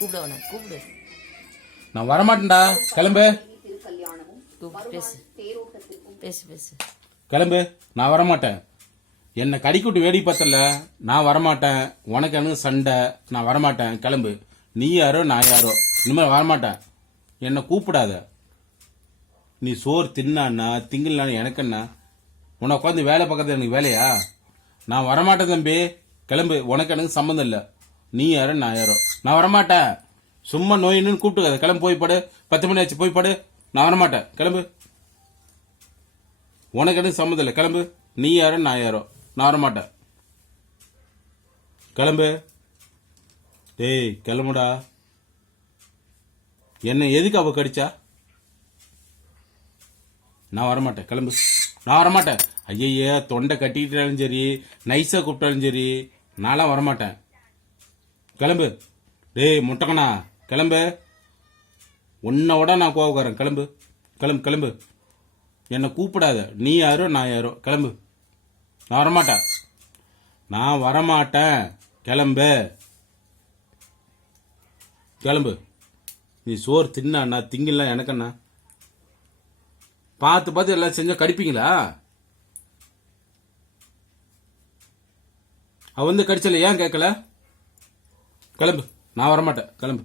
கூப்பிடுவன கூப்பிடு. நான் வரமாட்டேன்டா, கிளம்பு. பேசு பேசு பேசு. கிளம்பு, நான் வரமாட்டேன். என்னை கடிக்கிட்டு வேடி பார்த்தல, நான் வரமாட்டேன். உனக்கு எனக்கு சண்டை, நான் வரமாட்டேன். கிளம்பு. நீ யாரோ நான் யாரோ, இனிமேல் வரமாட்டேன். என்னை கூப்பிடாத. நீ சோறு தின்னான்னா திங்கலான்னு எனக்கு என்ன? உன்னை உட்காந்து வேலை பார்க்கறது எனக்கு வேலையா? நான் வரமாட்டேன் தம்பி, கிளம்பு. உனக்கு எனக்கு சம்மந்தம் இல்லை. நீ யாரோ நான் யாரோ, நான் வரமாட்டேன். சும்மா நோயின்னு கூப்பிட்டுக்காத. கிளம்பு, போய் படு. 10 மணி ஆச்சு, போய் படு. நான் வரமாட்டேன். கிளம்பு. உனக்கு எனக்கு சம்மந்தம் இல்லை. கிளம்பு. நீ யாரோ நான் யாரோ, நான் வரமாட்டேன். கிளம்பு. டேய் கிளம்புடா. என்ன எதுக்கு அவ கடிச்சா? நான் வரமாட்டேன். கிளம்பு. நான் வரமாட்டேன். ஐயய்ய, தொண்டை கட்டிக்கிட்டாலும் சரி, நைஸா கூப்பிட்டாலும் சரி, நான்லாம் வரமாட்டேன். கிளம்பு. டேய் முட்டக்கணா, கிளம்பு. உன்னோட நான் கோவக்காரன். கிளம்பு கிளம்பு கிளம்பு. என்னை கூப்பிடாத. நீ யாரோ நான் யாரோ, கிளம்பு. நான் வரமாட்டேன். நான் வரமாட்டேன். கிளம்பு கிளம்பு. நீ சோறு தின்னா திங்கலாம் எனக்கு என்ன? பார்த்து பார்த்து எல்லாம் செஞ்சா கடிப்பீங்களா? அவ வந்து கடிச்சல, ஏன் கேட்கல? கிளம்பு. நான் வரமாட்டேன். கிளம்பு.